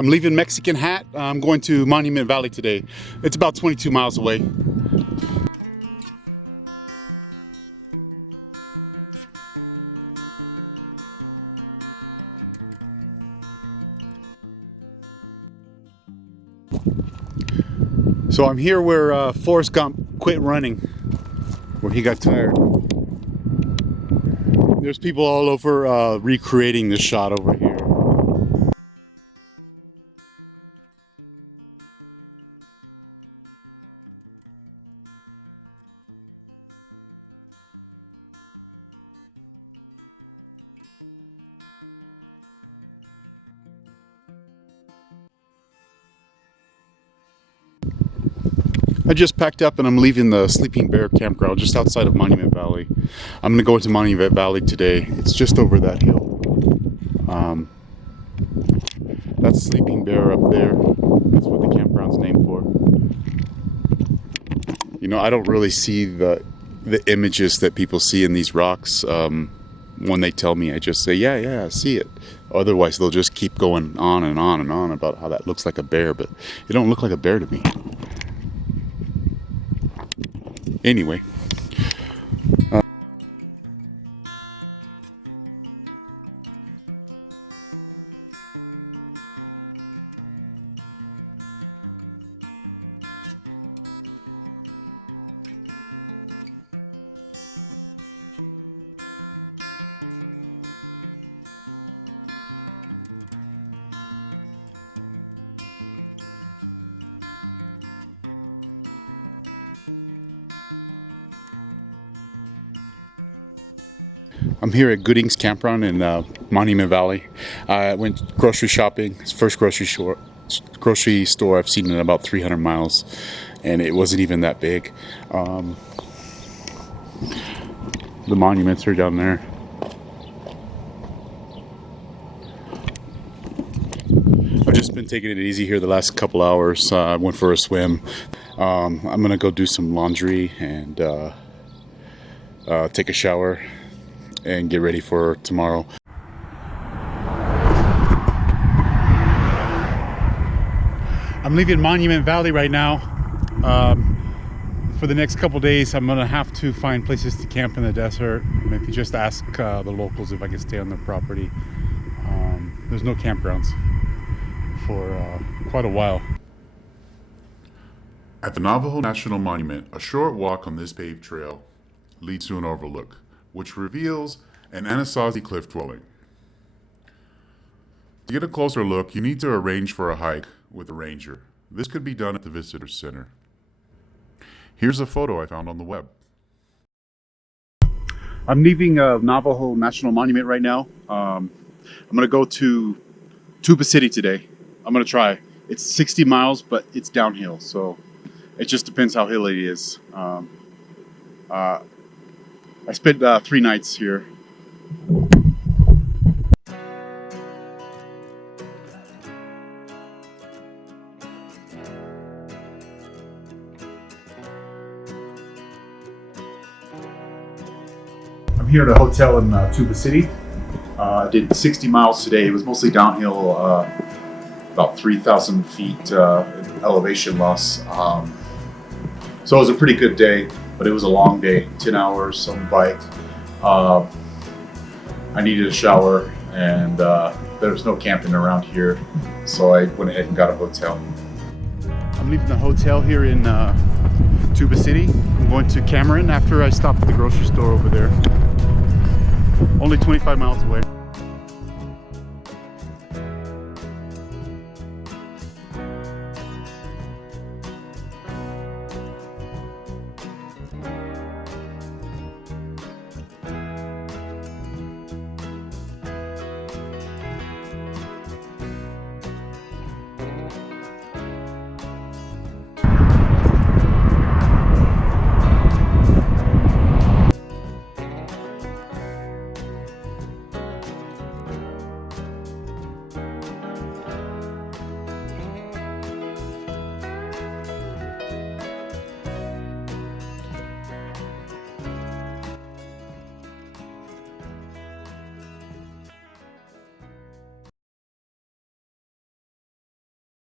I'm leaving Mexican Hat. I'm going to Monument Valley today. It's about 22 miles away. So I'm here where Forrest Gump quit running, where he got tired. There's people all over recreating this shot over here. I just packed up and I'm leaving the Sleeping Bear campground just outside of Monument Valley. I'm gonna go into Monument Valley today. It's just over that hill. That's Sleeping Bear up there. That's what the campground's named for. You know, I don't really see the images that people see in these rocks when they tell me. I just say, yeah, I see it. Otherwise, they'll just keep going on and on and on about how that looks like a bear, but it don't look like a bear to me. Anyway, I'm here at Gooding's Campground in Monument Valley. I went grocery shopping. It's the first grocery store I've seen in about 300 miles, and it wasn't even that big. The monuments are down there. I've just been taking it easy here the last couple hours. I went for a swim. I'm gonna go do some laundry and take a shower and get ready for tomorrow. I'm leaving Monument Valley right now. For the next couple days, I'm gonna have to find places to camp in the desert. Maybe just ask the locals if I can stay on their property. There's no campgrounds for quite a while. At the Navajo National Monument, a short walk on this paved trail leads to an overlook, which reveals an M.S.R cliff dwelling. To get a closer look, you need to arrange for a hike with a ranger. This could be done at the Visitor Center. Here's a photo I found on the web. I'm leaving Navajo National Monument right now. I'm gonna go to Tuba City today. I'm gonna try. It's 60 miles, but it's downhill, so it just depends how hilly it is. I spent 3 nights here. I'm here at a hotel in Tuba City. I did 60 miles today. It was mostly downhill, about 3,000 feet in elevation loss. So it was a pretty good day, but it was a long day, 10 hours on the bike. I needed a shower, and there was no camping around here, so I went ahead and got a hotel. I'm leaving the hotel here in Tuba City. I'm going to Cameron after I stop at the grocery store over there. Only 25 miles away.